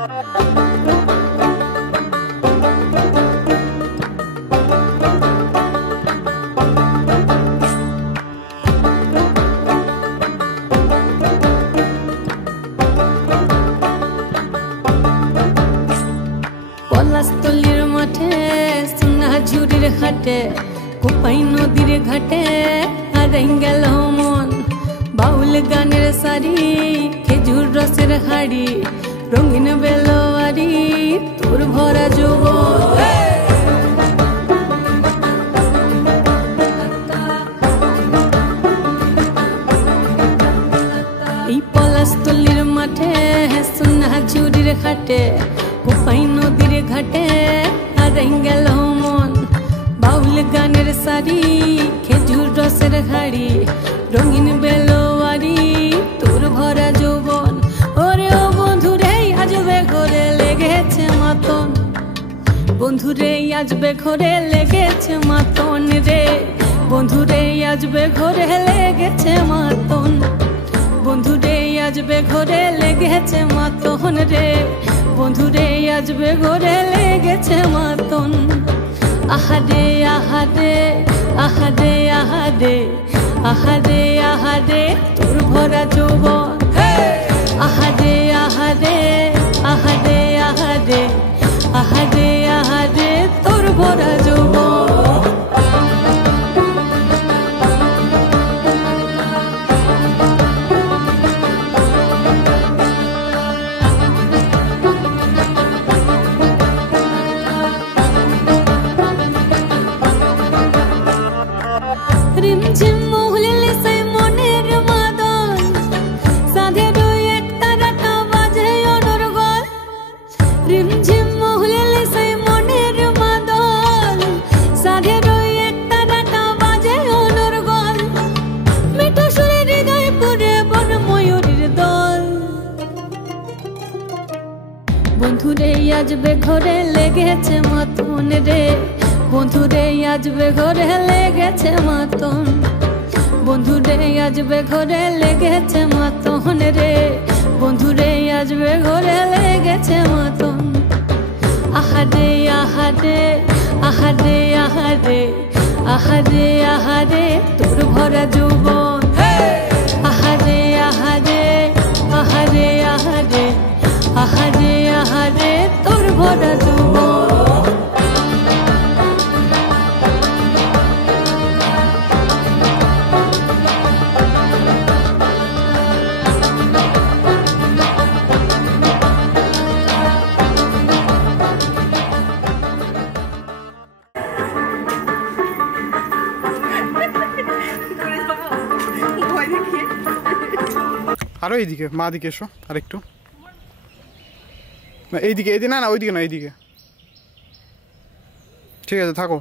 পলাশতলির মাঠে সোনাঝুরির ঘাটে কোপাই নদীর ঘাটে হারাই গেল মন বাউল গানের শাড়ি খেজুর রসের হাড়ি রঙিন বেলোয়ারি তোর ভরা যৌবন এই পলাশতলির মাঠে সোনাঝুরির ঘাটে কোপাই নদীর ঘাটে হারাই গেল মন বাউল গানের শাড়ি খেজুর রসের হাড়ি রঙিন বেলোয়ারি তোর ভরা যৌবন ওরে ও বন্ধুরে আজবে ঘরে লেগেছে মাতন বন্ধুরে আজবে ঘরে লেগেছে মাতন রে বন্ধুরে আজবে ঘরে লেগেছে মাতন বন্ধুরে আজবে ঘরে লেগেছে মাতন রে বন্ধুরে আজবে ঘরে লেগেছে মাতন আহারে আহারে আহারে আহারে আহারে আহারে তোর ভরা যৌবন আহারে আহারে আহারে আহারে আহারে আহারে তোর ভরা যৌবন রিমঝিম মহুলিলে সেই মনের মাদন সাধের এক তারাটা বাজে অনর্গল রিমঝিম মহুলিলে সেই মনের মাদন সাধের এক তারাটা বাজে অনর্গল মিঠু সুরে হৃদয় পুরে বন ময়ূরীর দল বন্ধুরে আজবে ঘরে লেগেছে মাতন রে বন্ধুরে আজবে ঘরে লেগেছে মাতন বন্ধুরে আজবে ঘরে লেগেছে মাতন রে বন্ধুরে আজবে ঘরে লেগেছে মাতন আহারে আহারে আহারে আহারে আহারে আহারে তোর ভরা যৌবন আহারে আহারে আহারে আহারে আহারে আহারে তোর ভরা যৌবন আরো এইদিকে মা দিকে এসো আরেকটু এইদিকে এইদিকে না না ওইদিকে না এইদিকে ঠিক আছে থাকো